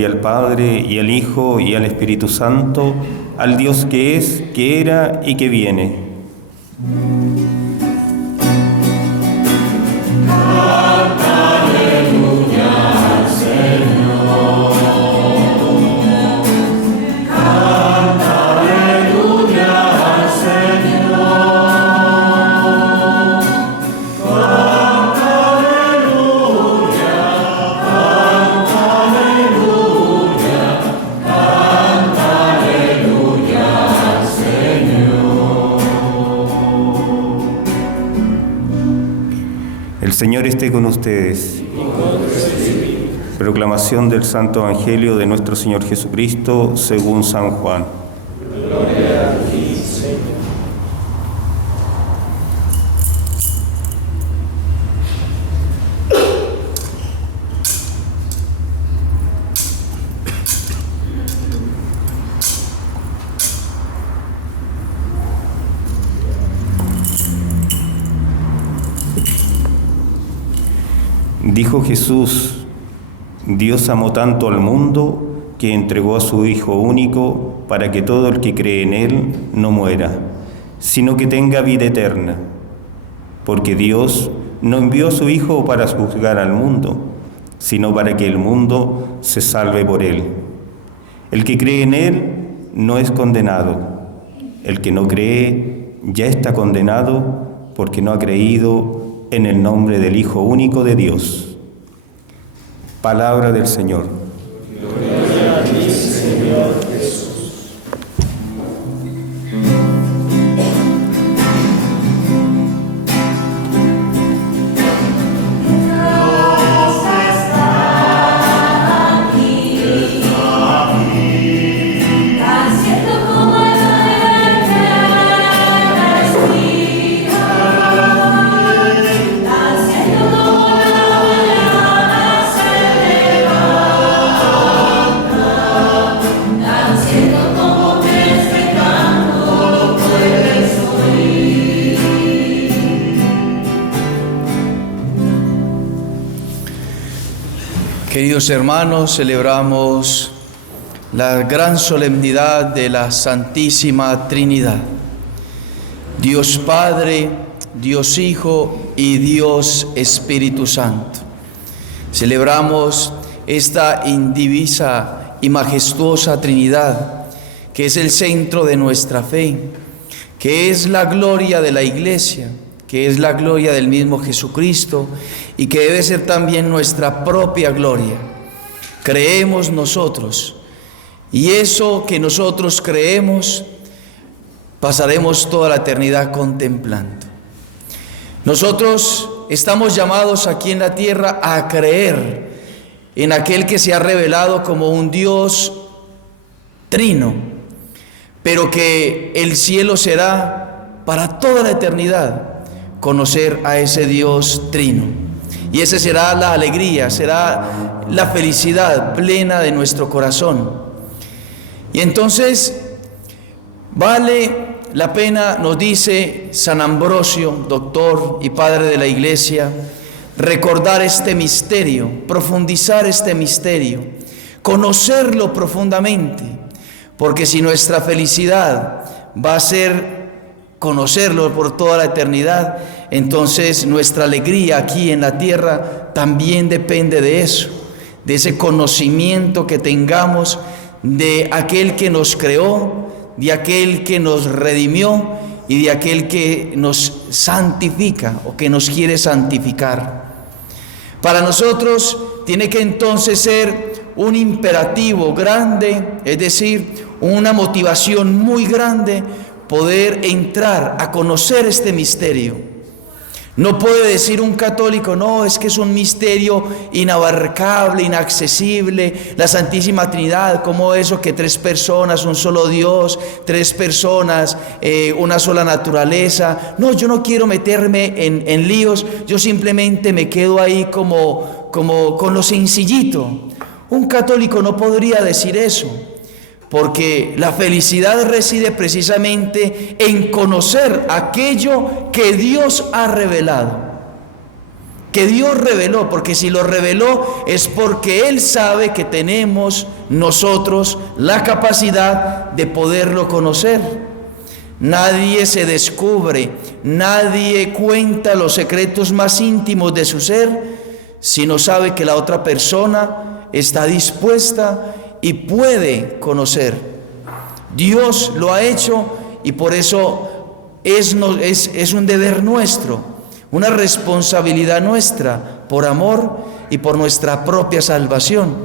Gloria al Padre, y al Hijo, y al Espíritu Santo, al Dios que es, que era y que viene. El Señor esté con ustedes. Proclamación del Santo Evangelio de nuestro Señor Jesucristo según San Juan. Gloria a ti, Señor. Dijo Jesús: Dios amó tanto al mundo que entregó a su Hijo único para que todo el que cree en Él no muera, sino que tenga vida eterna. Porque Dios no envió a su Hijo para juzgar al mundo, sino para que el mundo se salve por Él. El que cree en Él no es condenado. El que no cree ya está condenado porque no ha creído en el nombre del Hijo único de Dios. Palabra del Señor. Gloria a ti, Señor Jesús. Queridos hermanos, celebramos la gran solemnidad de la Santísima Trinidad. Dios Padre, Dios Hijo y Dios Espíritu Santo. Celebramos esta indivisa y majestuosa Trinidad, que es el centro de nuestra fe, que es la gloria de la Iglesia, que es la gloria del mismo Jesucristo y que debe ser también nuestra propia gloria. Creemos nosotros, y eso que nosotros creemos pasaremos toda la eternidad contemplando. Nosotros estamos llamados aquí en la tierra a creer en aquel que se ha revelado como un Dios trino, pero que el cielo será para toda la eternidad conocer a ese Dios trino. Y esa será la alegría, será la felicidad plena de nuestro corazón. Y entonces vale la pena, nos dice San Ambrosio, doctor y padre de la Iglesia, recordar este misterio, profundizar este misterio, conocerlo profundamente, porque si nuestra felicidad va a ser conocerlo por toda la eternidad, entonces nuestra alegría aquí en la tierra también depende de eso, de ese conocimiento que tengamos de aquel que nos creó, de aquel que nos redimió y de aquel que nos santifica o que nos quiere santificar. Para nosotros tiene que entonces ser un imperativo grande, es decir, una motivación muy grande, poder entrar a conocer este misterio. No puede decir un católico, no, es que es un misterio inabarcable, inaccesible, la Santísima Trinidad, como eso que tres personas, un solo Dios, tres personas, una sola naturaleza. No, yo no quiero meterme en líos, yo simplemente me quedo ahí como con lo sencillito. Un católico no podría decir eso, porque la felicidad reside precisamente en conocer aquello que Dios ha revelado. que Dios reveló, porque si lo reveló es porque Él sabe que tenemos nosotros la capacidad de poderlo conocer. Nadie se descubre, nadie cuenta los secretos más íntimos de su ser si no sabe que la otra persona está dispuesta y puede conocer. Dios lo ha hecho y por eso es un deber nuestro, una responsabilidad nuestra, por amor y por nuestra propia salvación,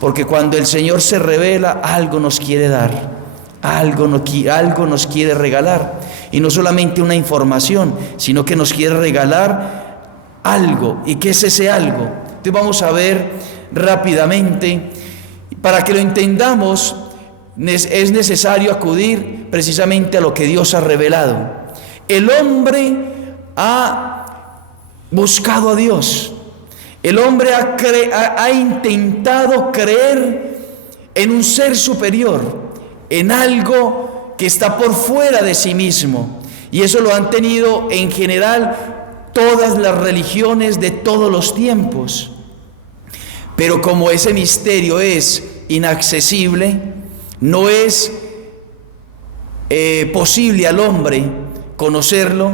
porque cuando el Señor se revela, algo nos quiere dar, algo nos quiere regalar, y no solamente una información, sino que nos quiere regalar algo. ¿Y qué es ese algo? Entonces vamos a ver rápidamente, para que lo entendamos, es necesario acudir precisamente a lo que Dios ha revelado. El hombre ha buscado a Dios. El hombre ha intentado creer en un ser superior, en algo que está por fuera de sí mismo. Y eso lo han tenido en general todas las religiones de todos los tiempos. Pero como ese misterio es inaccesible, no es posible al hombre conocerlo,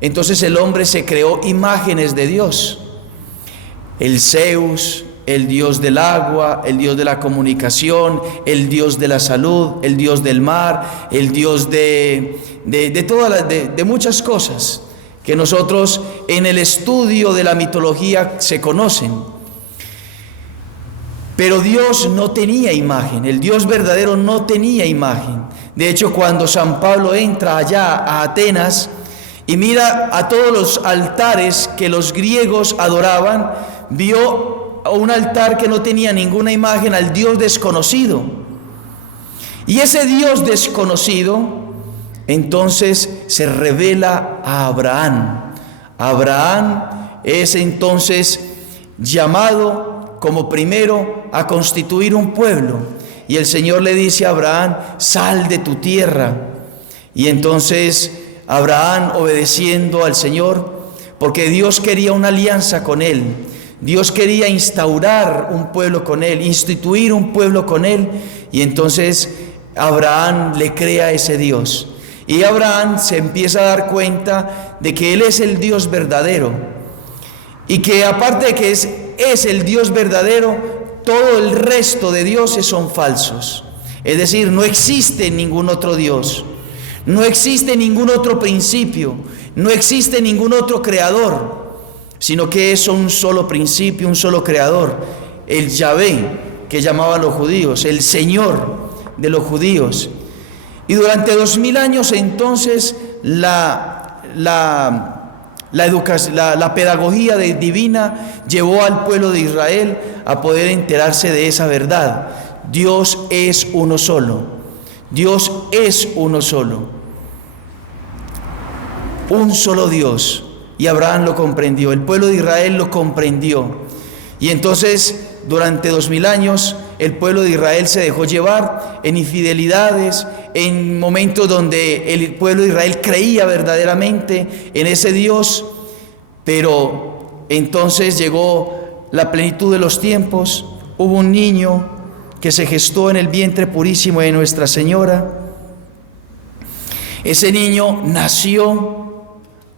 entonces el hombre se creó imágenes de Dios. El Zeus, el dios del agua, el dios de la comunicación, el dios de la salud, el dios del mar, el dios de muchas cosas que nosotros en el estudio de la mitología se conocen. Pero Dios no tenía imagen, el Dios verdadero no tenía imagen. De hecho, cuando San Pablo entra allá a Atenas y mira a todos los altares que los griegos adoraban, vio un altar que no tenía ninguna imagen, al Dios desconocido. Y ese Dios desconocido entonces se revela a Abraham. Abraham es entonces llamado como primero a constituir un pueblo. Y el Señor le dice a Abraham: sal de tu tierra. Y entonces Abraham, obedeciendo al Señor, porque Dios quería una alianza con él, Dios quería instaurar un pueblo con él, instituir un pueblo con él, y entonces Abraham le crea a ese Dios. Y Abraham se empieza a dar cuenta de que Él es el Dios verdadero, y que aparte de que es el Dios verdadero, todo el resto de dioses son falsos. Es decir, no existe ningún otro Dios, no existe ningún otro principio, no existe ningún otro creador, sino que es un solo principio, un solo creador, el Yahvé, que llamaban los judíos, el Señor de los judíos. Y durante 2000 años entonces la pedagogía divina llevó al pueblo de Israel a poder enterarse de esa verdad. Dios es uno solo. Dios es uno solo. Un solo Dios. Y Abraham lo comprendió, el pueblo de Israel lo comprendió. Y entonces, durante 2000 años, el pueblo de Israel se dejó llevar en infidelidades, en momentos donde el pueblo de Israel creía verdaderamente en ese Dios, pero entonces llegó la plenitud de los tiempos. Hubo un niño que se gestó en el vientre purísimo de Nuestra Señora. Ese niño nació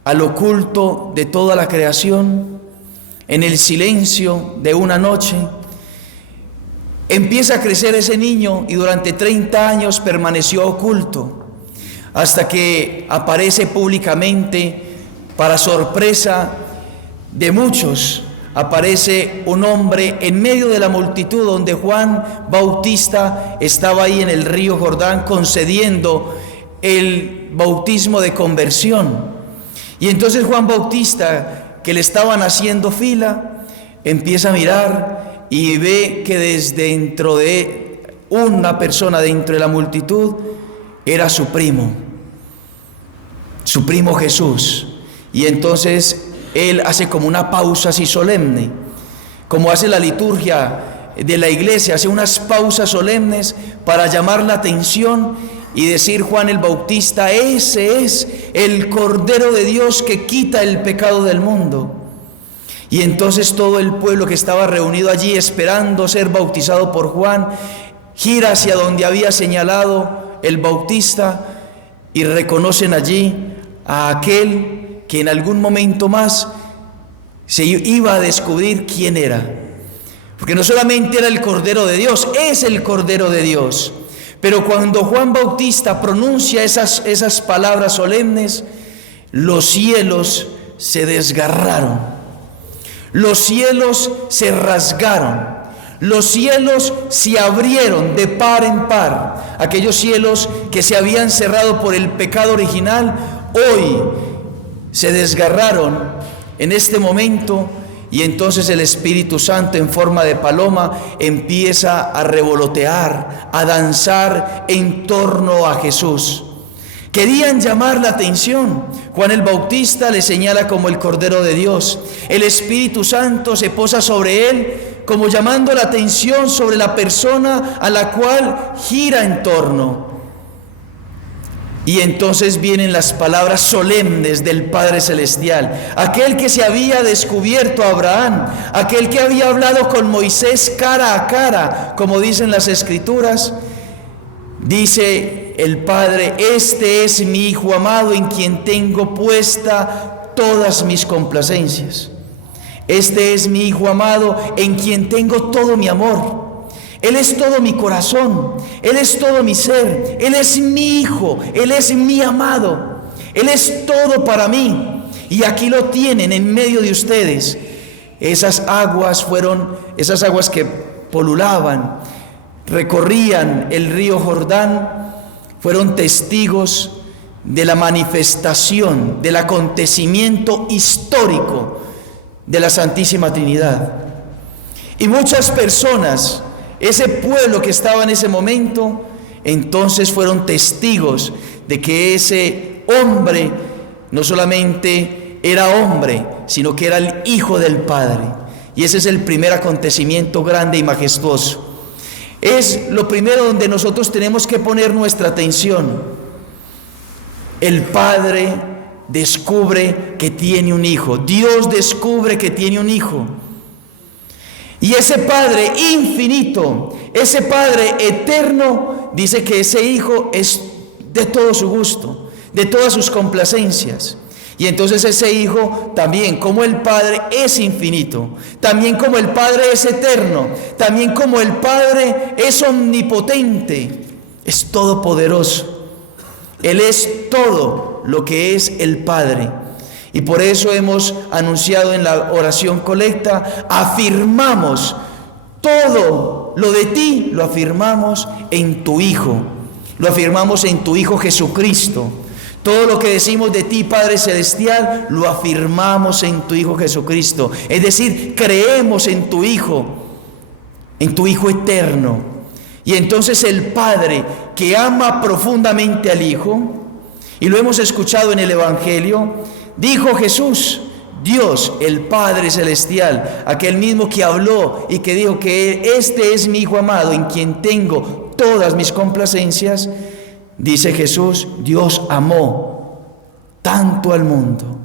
al oculto de toda la creación, en el silencio de una noche. Empieza a crecer ese niño y durante 30 años permaneció oculto, hasta que aparece públicamente, para sorpresa de muchos. Aparece un hombre en medio de la multitud, donde Juan Bautista estaba ahí en el río Jordán concediendo el bautismo de conversión. Y entonces Juan Bautista, que le estaban haciendo fila, empieza a mirar y ve que desde dentro de una persona, dentro de la multitud, era su primo Jesús. Y entonces él hace como una pausa así solemne, como hace la liturgia de la iglesia, hace unas pausas solemnes para llamar la atención y decir: Juan el Bautista, ese es el Cordero de Dios que quita el pecado del mundo. Y entonces todo el pueblo que estaba reunido allí esperando ser bautizado por Juan, gira hacia donde había señalado el bautista y reconocen allí a aquel que en algún momento más se iba a descubrir quién era. Porque no solamente era el Cordero de Dios, es el Cordero de Dios. Pero cuando Juan Bautista pronuncia esas palabras solemnes, los cielos se desgarraron, los cielos se rasgaron, los cielos se abrieron de par en par. Aquellos cielos que se habían cerrado por el pecado original, hoy se desgarraron en este momento. Y entonces el Espíritu Santo en forma de paloma empieza a revolotear, a danzar en torno a Jesús. Querían llamar la atención. Juan el Bautista le señala como el Cordero de Dios. El Espíritu Santo se posa sobre él como llamando la atención sobre la persona a la cual gira en torno. Y entonces vienen las palabras solemnes del Padre Celestial. Aquel que se había descubierto a Abraham, aquel que había hablado con Moisés cara a cara, como dicen las Escrituras, dice el Padre: este es mi Hijo amado en quien tengo puesta todas mis complacencias. Este es mi Hijo amado en quien tengo todo mi amor. Él es todo mi corazón, Él es todo mi ser, Él es mi Hijo, Él es mi amado, Él es todo para mí. Y aquí lo tienen en medio de ustedes. Esas aguas que polulaban, recorrían el río Jordán, fueron testigos de la manifestación, del acontecimiento histórico de la Santísima Trinidad. Y muchas personas, ese pueblo que estaba en ese momento, entonces fueron testigos de que ese hombre no solamente era hombre, sino que era el Hijo del Padre. Y ese es el primer acontecimiento grande y majestuoso. Es lo primero donde nosotros tenemos que poner nuestra atención. El Padre descubre que tiene un hijo. Dios descubre que tiene un hijo. Y ese Padre infinito, ese Padre eterno, dice que ese Hijo es de todo su gusto, de todas sus complacencias. Y entonces ese Hijo también, como el Padre es infinito, también como el Padre es eterno, también como el Padre es omnipotente, es todopoderoso. Él es todo lo que es el Padre. Y por eso hemos anunciado en la oración colecta, afirmamos todo lo de ti, lo afirmamos en tu Hijo, lo afirmamos en tu Hijo Jesucristo. Todo lo que decimos de ti, Padre Celestial, lo afirmamos en tu Hijo Jesucristo. Es decir, creemos en tu Hijo eterno. Y entonces el Padre que ama profundamente al Hijo, y lo hemos escuchado en el Evangelio, dijo Jesús, Dios, el Padre Celestial, aquel mismo que habló y que dijo que este es mi Hijo amado en quien tengo todas mis complacencias, dice Jesús, Dios amó tanto al mundo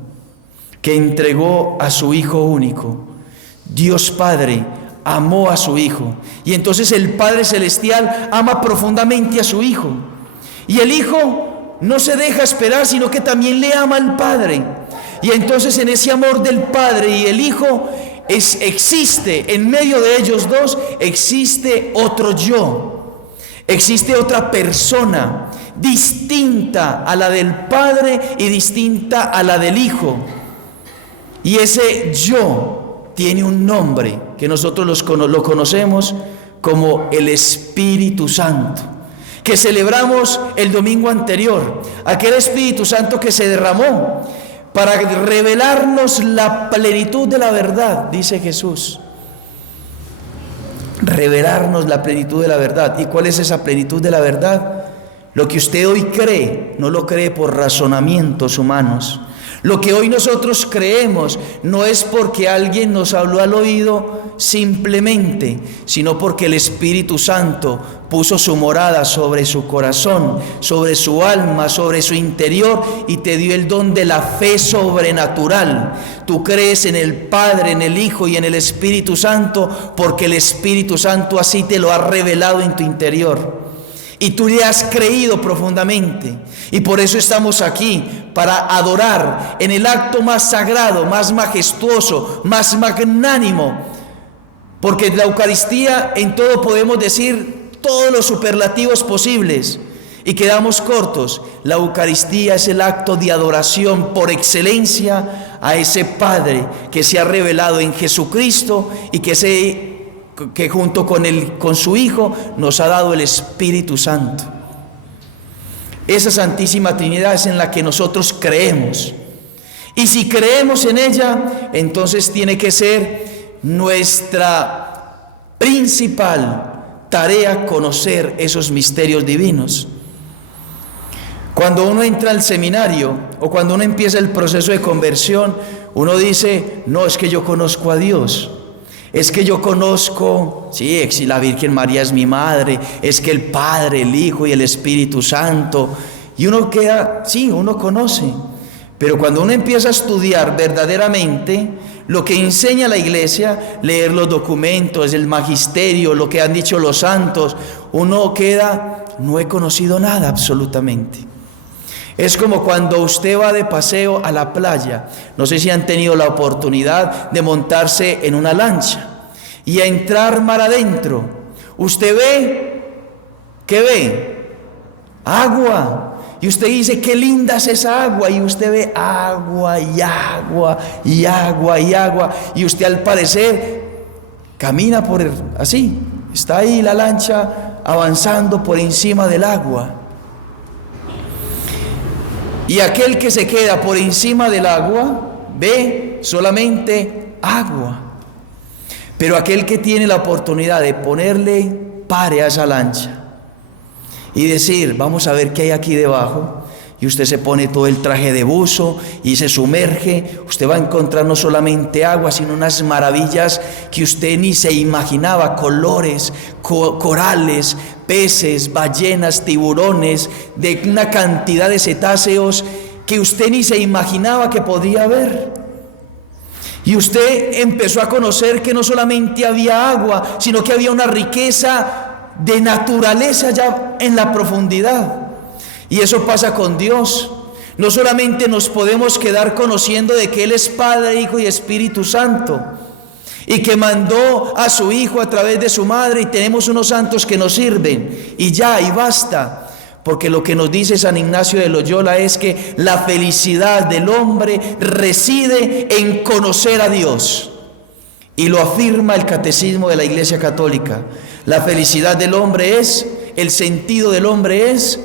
que entregó a su Hijo único. Dios Padre amó a su Hijo. Y entonces el Padre Celestial ama profundamente a su Hijo. Y el Hijo no se deja esperar, sino que también le ama al Padre. Y entonces en ese amor del Padre y el Hijo existe, en medio de ellos dos, existe otro yo. Existe otra persona distinta a la del Padre y distinta a la del Hijo. Y ese yo tiene un nombre que nosotros lo conocemos como el Espíritu Santo, que celebramos el domingo anterior. Aquel Espíritu Santo que se derramó para revelarnos la plenitud de la verdad, dice Jesús. Revelarnos la plenitud de la verdad. ¿Y cuál es esa plenitud de la verdad? Lo que usted hoy cree, no lo cree por razonamientos humanos. Lo que hoy nosotros creemos no es porque alguien nos habló al oído simplemente, sino porque el Espíritu Santo puso su morada sobre su corazón, sobre su alma, sobre su interior y te dio el don de la fe sobrenatural. Tú crees en el Padre, en el Hijo y en el Espíritu Santo porque el Espíritu Santo así te lo ha revelado en tu interior. Y tú le has creído profundamente. Y por eso estamos aquí, para adorar en el acto más sagrado, más majestuoso, más magnánimo. Porque en la Eucaristía en todo podemos decir todos los superlativos posibles y quedamos cortos. La Eucaristía es el acto de adoración por excelencia a ese Padre que se ha revelado en Jesucristo y que junto con su Hijo nos ha dado el Espíritu Santo. Esa Santísima Trinidad es en la que nosotros creemos. Y si creemos en ella, entonces tiene que ser nuestra principal tarea conocer esos misterios divinos. Cuando uno entra al seminario o cuando uno empieza el proceso de conversión, uno dice, no, es que yo conozco a Dios. Es que yo conozco, sí, si la Virgen María es mi madre, es que el Padre, el Hijo y el Espíritu Santo. Y uno queda, sí, uno conoce. Pero cuando uno empieza a estudiar verdaderamente lo que enseña la Iglesia, leer los documentos, el magisterio, lo que han dicho los santos, uno queda, no he conocido nada absolutamente. Es como cuando usted va de paseo a la playa. No sé si han tenido la oportunidad de montarse en una lancha y a entrar mar adentro. Usted ve, ¿qué ve? Agua. Y usted dice, qué linda es esa agua. Y usted ve agua y agua y agua y agua. Y usted al parecer camina así. Está ahí la lancha avanzando por encima del agua. Y aquel que se queda por encima del agua ve solamente agua. Pero aquel que tiene la oportunidad de ponerle pare a esa lancha y decir, vamos a ver qué hay aquí debajo, y usted se pone todo el traje de buzo y se sumerge, usted va a encontrar no solamente agua, sino unas maravillas que usted ni se imaginaba, colores, corales, peces, ballenas, tiburones, de una cantidad de cetáceos que usted ni se imaginaba que podría haber. Y usted empezó a conocer que no solamente había agua, sino que había una riqueza de naturaleza ya en la profundidad. Y eso pasa con Dios. No solamente nos podemos quedar conociendo de que Él es Padre, Hijo y Espíritu Santo, y que mandó a su Hijo a través de su madre, y tenemos unos santos que nos sirven, y ya, y basta. Porque lo que nos dice San Ignacio de Loyola es que la felicidad del hombre reside en conocer a Dios. Y lo afirma el Catecismo de la Iglesia Católica. La felicidad del hombre el sentido del hombre es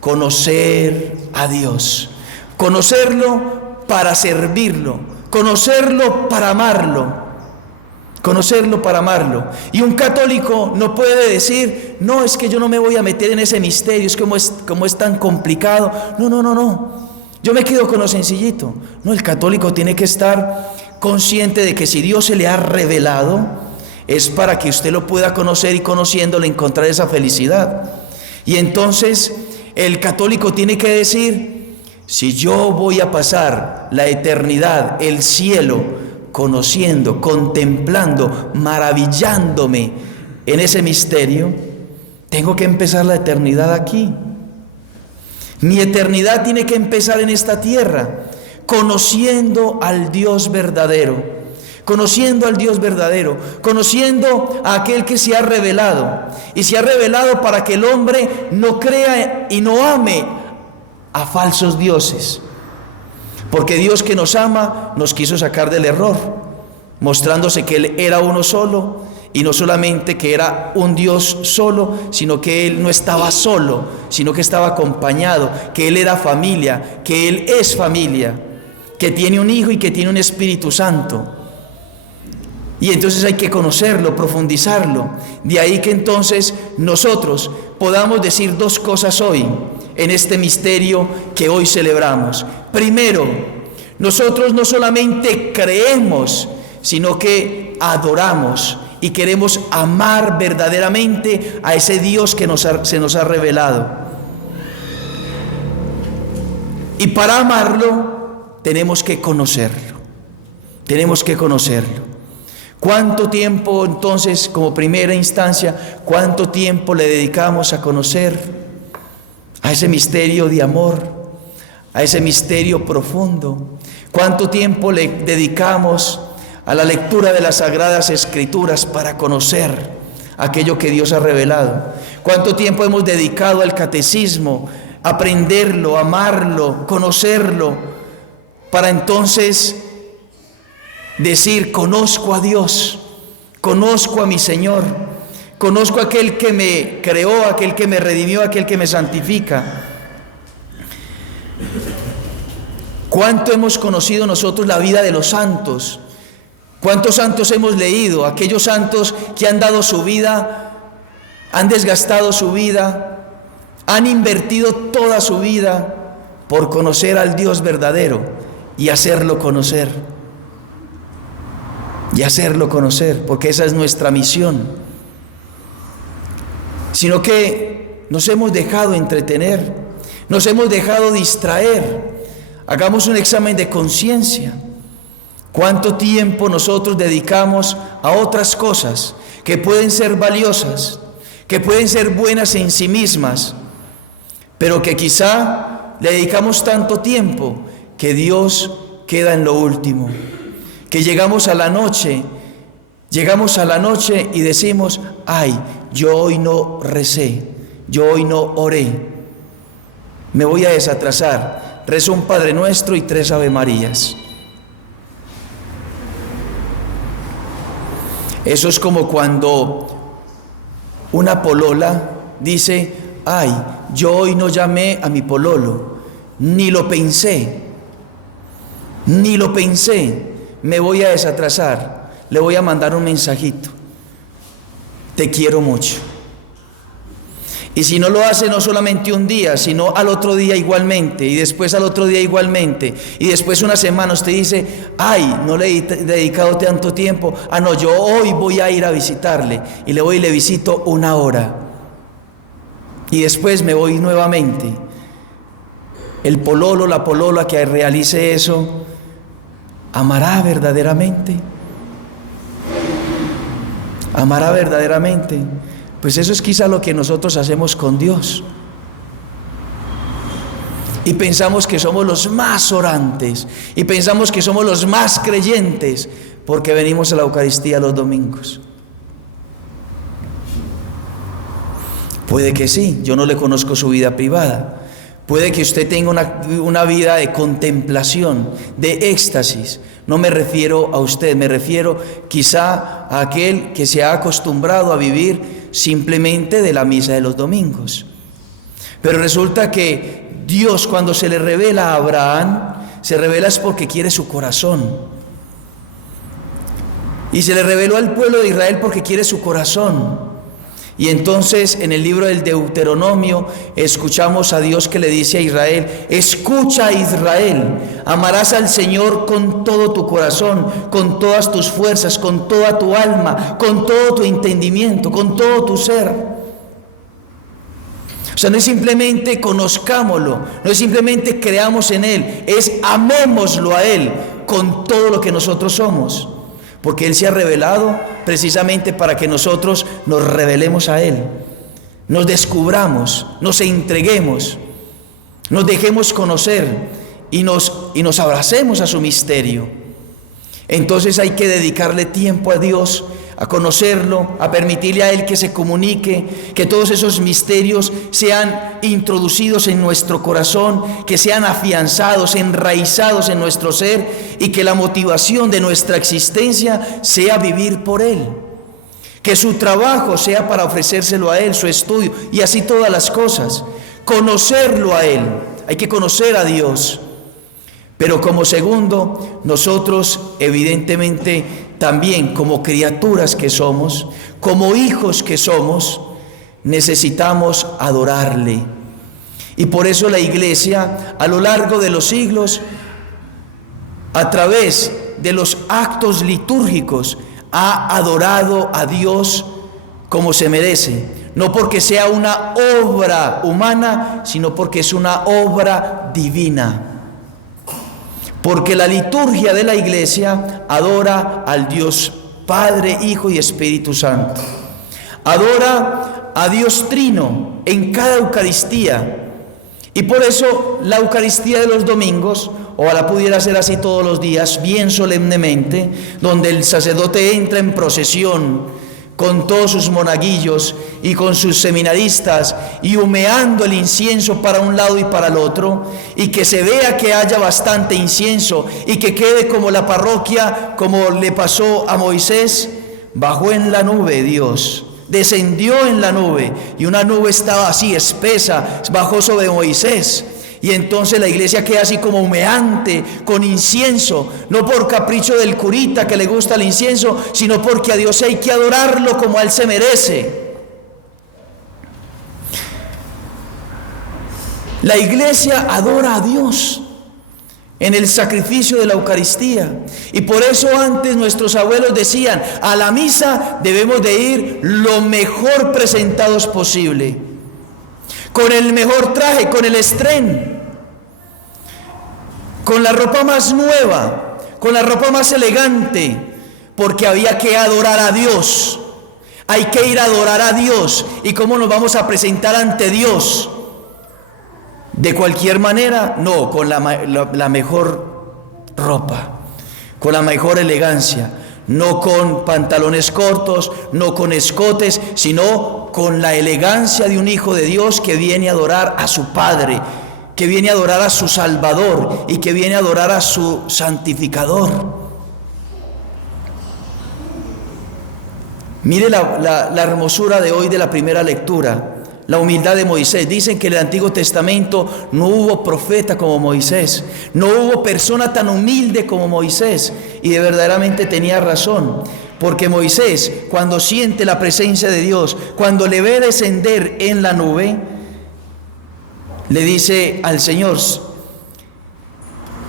conocer a Dios. Conocerlo para servirlo. Conocerlo para amarlo. Conocerlo para amarlo. Y un católico no puede decir, no, es que yo no me voy a meter en ese misterio, es como es tan complicado. No. Yo me quedo con lo sencillito. No, el católico tiene que estar consciente de que si Dios se le ha revelado, es para que usted lo pueda conocer y conociéndolo encontrar esa felicidad. Y entonces el católico tiene que decir, si yo voy a pasar la eternidad, el cielo, conociendo, contemplando, maravillándome en ese misterio, tengo que empezar la eternidad aquí. Mi eternidad tiene que empezar en esta tierra, conociendo al Dios verdadero, conociendo al Dios verdadero, conociendo a aquel que se ha revelado, y se ha revelado para que el hombre no crea y no ame a falsos dioses. Porque Dios que nos ama nos quiso sacar del error, mostrándose que Él era uno solo, y no solamente que era un Dios solo, sino que Él no estaba solo, sino que estaba acompañado, que Él era familia, que Él es familia, que tiene un Hijo y que tiene un Espíritu Santo. Y entonces hay que conocerlo, profundizarlo. De ahí que entonces nosotros podamos decir dos cosas hoy, en este misterio que hoy celebramos. Primero, Nosotros no solamente creemos, sino que adoramos y queremos amar verdaderamente a ese Dios que se nos ha revelado. Y para amarlo tenemos que conocerlo. Tenemos que conocerlo. ¿Cuánto tiempo entonces, como primera instancia, cuánto tiempo le dedicamos a conocer a ese misterio de amor, a ese misterio profundo? ¿Cuánto tiempo le dedicamos a la lectura de las Sagradas Escrituras para conocer aquello que Dios ha revelado? ¿Cuánto tiempo hemos dedicado al catecismo, aprenderlo, amarlo, conocerlo, para entonces decir: conozco a Dios, conozco a mi Señor, conozco a aquel que me creó, aquel que me redimió, aquel que me santifica? ¿Cuánto hemos conocido nosotros la vida de los santos? ¿Cuántos santos hemos leído? Aquellos santos que han dado su vida, han desgastado su vida, han invertido toda su vida por conocer al Dios verdadero y hacerlo conocer. Y hacerlo conocer, porque esa es nuestra misión. Sino que nos hemos dejado entretener, nos hemos dejado distraer. Hagamos un examen de conciencia. ¿Cuánto tiempo nosotros dedicamos a otras cosas que pueden ser valiosas, que pueden ser buenas en sí mismas, pero que quizá le dedicamos tanto tiempo que Dios queda en lo último? Que llegamos a la noche y decimos: ay, yo hoy no recé, yo hoy no oré, me voy a desatrasar. Rezo un Padre Nuestro y 3 Ave Marías. Eso es como cuando una polola dice: ay, yo hoy no llamé a mi pololo, ni lo pensé, me voy a desatrasar, le voy a mandar un mensajito: te quiero mucho. Y si no lo hace no solamente un día, sino al otro día igualmente, y después al otro día igualmente, y después una semana usted dice: ay, no le he dedicado tanto tiempo, no, yo hoy voy a ir a visitarle, y le voy y le visito 1 hora, y después me voy nuevamente. El pololo, la polola que realice eso, ¿amará verdaderamente? ¿Amará verdaderamente? Pues eso es quizá lo que nosotros hacemos con Dios. Y pensamos que somos los más orantes, y pensamos que somos los más creyentes, porque venimos a la Eucaristía los domingos. Puede que sí, yo no le conozco su vida privada. Puede que usted tenga una vida de contemplación, de éxtasis. No me refiero a usted, me refiero quizá a aquel que se ha acostumbrado a vivir simplemente de la misa de los domingos. Pero resulta que Dios, cuando se le revela a Abraham, se revela es porque quiere su corazón. Y se le reveló al pueblo de Israel porque quiere su corazón. Y entonces en el libro del Deuteronomio escuchamos a Dios que le dice a Israel: escucha, Israel, amarás al Señor con todo tu corazón, con todas tus fuerzas, con toda tu alma, con todo tu entendimiento, con todo tu ser. O sea, no es simplemente conozcámoslo, no es simplemente creamos en Él, es amémoslo a Él con todo lo que nosotros somos. Porque Él se ha revelado precisamente para que nosotros nos revelemos a Él, nos descubramos, nos entreguemos, nos dejemos conocer y nos abracemos a su misterio. Entonces hay que dedicarle tiempo a Dios, a conocerlo, a permitirle a Él que se comunique, que todos esos misterios sean introducidos en nuestro corazón, que sean afianzados, enraizados en nuestro ser, y que la motivación de nuestra existencia sea vivir por Él. Que su trabajo sea para ofrecérselo a Él, su estudio, y así todas las cosas. Conocerlo a Él, hay que conocer a Dios. Pero como segundo, nosotros evidentemente también como criaturas que somos, como hijos que somos, necesitamos adorarle. Y por eso la Iglesia a lo largo de los siglos a través de los actos litúrgicos, ha adorado a Dios como se merece. No porque sea una obra humana, sino porque es una obra divina. Porque la liturgia de la Iglesia adora al Dios Padre, Hijo y Espíritu Santo. Adora a Dios Trino en cada Eucaristía. Y por eso la Eucaristía de los domingos, ojalá pudiera ser así todos los días, bien solemnemente, donde el sacerdote entra en procesión con todos sus monaguillos y con sus seminaristas, y humeando el incienso para un lado y para el otro, y que se vea que haya bastante incienso, y que quede como la parroquia, como le pasó a Moisés. Bajó en la nube Dios, descendió en la nube, y una nube estaba así espesa, bajó sobre Moisés. Y entonces la iglesia queda así como humeante, con incienso, no por capricho del curita que le gusta el incienso, sino porque a Dios hay que adorarlo como a Él se merece. La iglesia adora a Dios en el sacrificio de la Eucaristía. Y por eso antes nuestros abuelos decían, a la misa debemos de ir lo mejor presentados posible, con el mejor traje, con el estrén, con la ropa más nueva, con la ropa más elegante, porque había que adorar a Dios. Hay que ir a adorar a Dios. ¿Y cómo nos vamos a presentar ante Dios? ¿De cualquier manera? No, con la mejor ropa, con la mejor elegancia, no con pantalones cortos, no con escotes, sino con la elegancia de un hijo de Dios que viene a adorar a su Padre, que viene a adorar a su Salvador y que viene a adorar a su Santificador. Mire la hermosura de hoy de la primera lectura, la humildad de Moisés. Dicen que en el Antiguo Testamento no hubo profeta como Moisés, no hubo persona tan humilde como Moisés, y de verdaderamente tenía razón, porque Moisés, cuando siente la presencia de Dios, cuando le ve descender en la nube, le dice al Señor,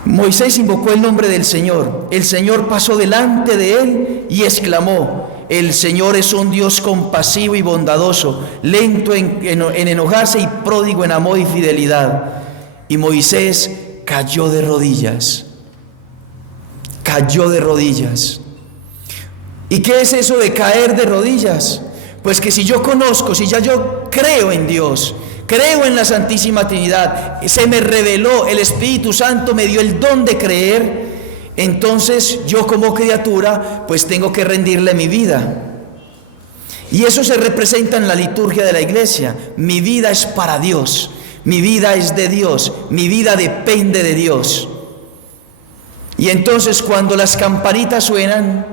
Moisés invocó el nombre del Señor, el Señor pasó delante de él y exclamó, el Señor es un Dios compasivo y bondadoso, lento en enojarse y pródigo en amor y fidelidad. Y Moisés cayó de rodillas, cayó de rodillas. ¿Y qué es eso de caer de rodillas? Pues que si yo conozco, si ya yo creo en Dios, creo en la Santísima Trinidad, se me reveló, el Espíritu Santo me dio el don de creer, entonces yo como criatura pues tengo que rendirle mi vida. Y eso se representa en la liturgia de la iglesia. Mi vida es para Dios, mi vida es de Dios, mi vida depende de Dios. Y entonces cuando las campanitas suenan,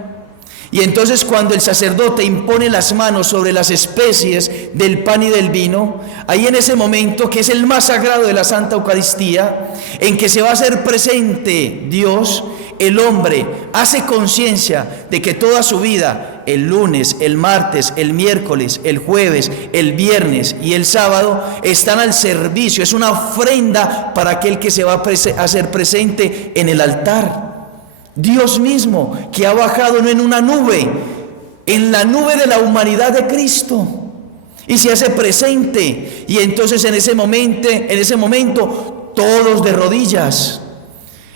y entonces cuando el sacerdote impone las manos sobre las especies del pan y del vino, ahí en ese momento, que es el más sagrado de la Santa Eucaristía, en que se va a hacer presente Dios, el hombre hace conciencia de que toda su vida, el lunes, el martes, el miércoles, el jueves, el viernes y el sábado, están al servicio, es una ofrenda para aquel que se va a hacer presente en el altar. Dios mismo, que ha bajado no en una nube, en la nube de la humanidad de Cristo, y se hace presente. Y entonces en ese momento todos de rodillas,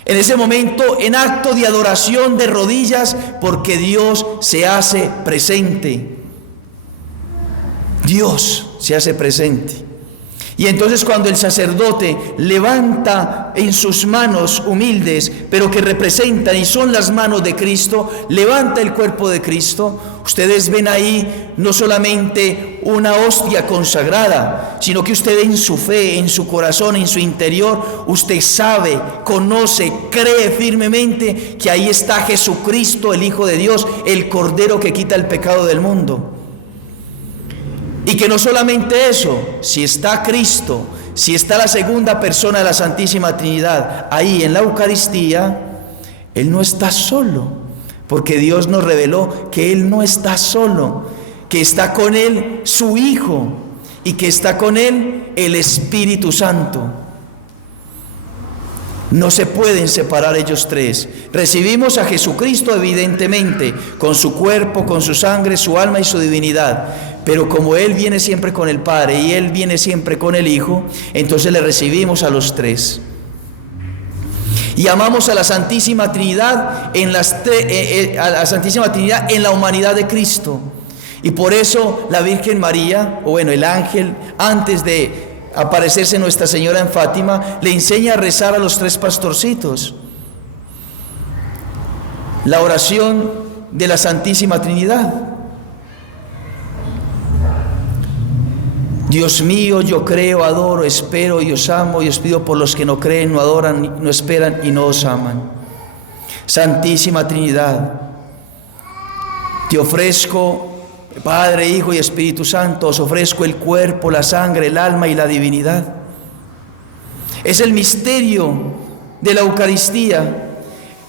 en ese momento en acto de adoración de rodillas, porque Dios se hace presente. Dios se hace presente. Y entonces cuando el sacerdote levanta en sus manos humildes, pero que representan y son las manos de Cristo, levanta el cuerpo de Cristo, ustedes ven ahí no solamente una hostia consagrada, sino que usted en su fe, en su corazón, en su interior, usted sabe, conoce, cree firmemente que ahí está Jesucristo, el Hijo de Dios, el Cordero que quita el pecado del mundo. Y que no solamente eso, si está Cristo, si está la segunda persona de la Santísima Trinidad ahí en la Eucaristía, Él no está solo, porque Dios nos reveló que Él no está solo, que está con Él su Hijo y que está con Él el Espíritu Santo. No se pueden separar ellos tres. Recibimos a Jesucristo evidentemente, con su cuerpo, con su sangre, su alma y su divinidad. Pero como Él viene siempre con el Padre y Él viene siempre con el Hijo, entonces le recibimos a los tres. Y amamos a la Santísima Trinidad en la humanidad de Cristo. Y por eso la Virgen María, o bueno, el ángel, antes de aparecerse Nuestra Señora en Fátima, le enseña a rezar a los tres pastorcitos la oración de la Santísima Trinidad. Dios mío, yo creo, adoro, espero y os amo, y os pido por los que no creen, no adoran, no esperan y no os aman. Santísima Trinidad, te ofrezco, Padre, Hijo y Espíritu Santo, os ofrezco el cuerpo, la sangre, el alma y la divinidad. Es el misterio de la Eucaristía,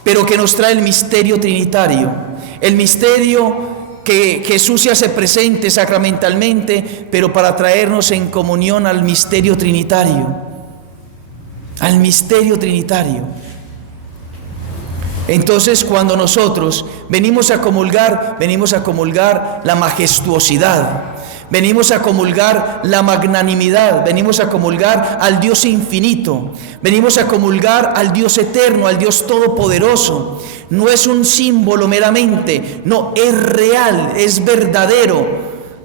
pero que nos trae el misterio trinitario, el misterio que Jesús se hace presente sacramentalmente, pero para traernos en comunión al misterio trinitario, al misterio trinitario. Entonces, cuando nosotros venimos a comulgar la majestuosidad, venimos a comulgar la magnanimidad, venimos a comulgar al Dios infinito, venimos a comulgar al Dios eterno, al Dios todopoderoso. No es un símbolo meramente, no, es real, es verdadero.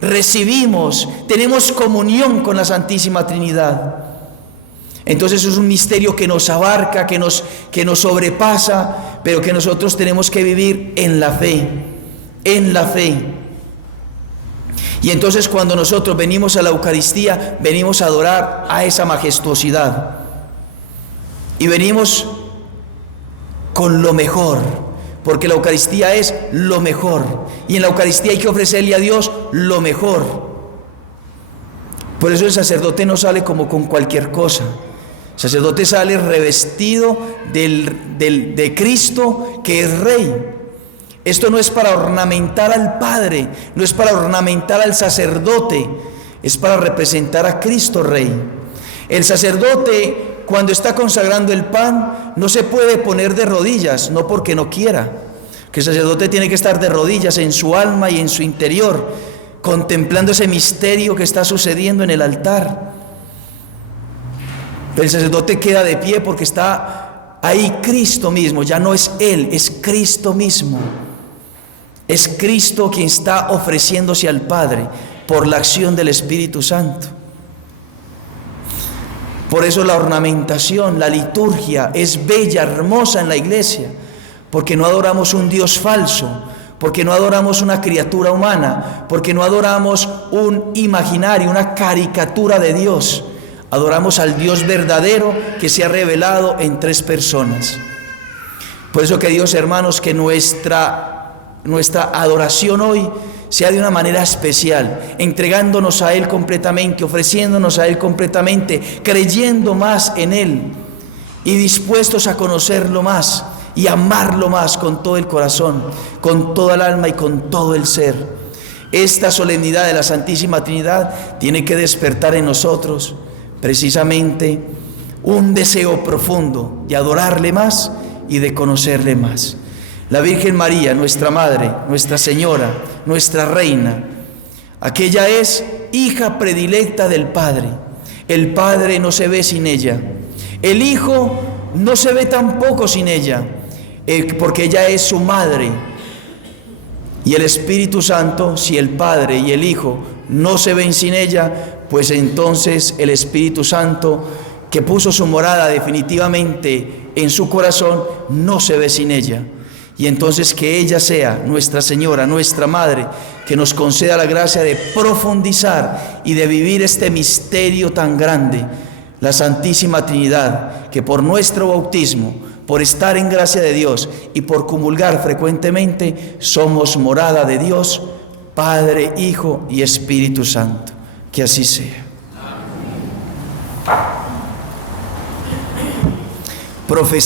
Recibimos, tenemos comunión con la Santísima Trinidad. Entonces es un misterio que nos abarca, que nos sobrepasa, pero que nosotros tenemos que vivir en la fe, en la fe. Y entonces cuando nosotros venimos a la Eucaristía, venimos a adorar a esa majestuosidad. Y venimos con lo mejor, porque la Eucaristía es lo mejor. Y en la Eucaristía hay que ofrecerle a Dios lo mejor. Por eso el sacerdote no sale como con cualquier cosa. El sacerdote sale revestido de Cristo, que es Rey. Esto no es para ornamentar al Padre, no es para ornamentar al sacerdote, es para representar a Cristo Rey. El sacerdote, cuando está consagrando el pan, no se puede poner de rodillas, no porque no quiera, que el sacerdote tiene que estar de rodillas en su alma y en su interior, contemplando ese misterio que está sucediendo en el altar. El sacerdote queda de pie porque está ahí Cristo mismo, ya no es Él, es Cristo mismo. Es Cristo quien está ofreciéndose al Padre por la acción del Espíritu Santo. Por eso la ornamentación, la liturgia es bella, hermosa en la iglesia, porque no adoramos un Dios falso, porque no adoramos una criatura humana, porque no adoramos un imaginario, una caricatura de Dios. Adoramos al Dios verdadero que se ha revelado en tres personas. Por eso, queridos hermanos, que nuestra adoración hoy sea de una manera especial, entregándonos a Él completamente, ofreciéndonos a Él completamente, creyendo más en Él y dispuestos a conocerlo más y amarlo más con todo el corazón, con toda el alma y con todo el ser. Esta solemnidad de la Santísima Trinidad tiene que despertar en nosotros precisamente un deseo profundo de adorarle más y de conocerle más. La Virgen María, nuestra Madre, nuestra Señora, nuestra Reina, aquella es hija predilecta del Padre. El Padre no se ve sin ella. El Hijo no se ve tampoco sin ella, porque ella es su Madre. Y el Espíritu Santo, si el Padre y el Hijo no se ven sin ella, pues entonces el Espíritu Santo, que puso su morada definitivamente en su corazón, no se ve sin ella. Y entonces que ella sea nuestra Señora, nuestra Madre, que nos conceda la gracia de profundizar y de vivir este misterio tan grande, la Santísima Trinidad, que por nuestro bautismo, por estar en gracia de Dios y por comulgar frecuentemente, somos morada de Dios, Padre, Hijo y Espíritu Santo. Que así sea. Profecía.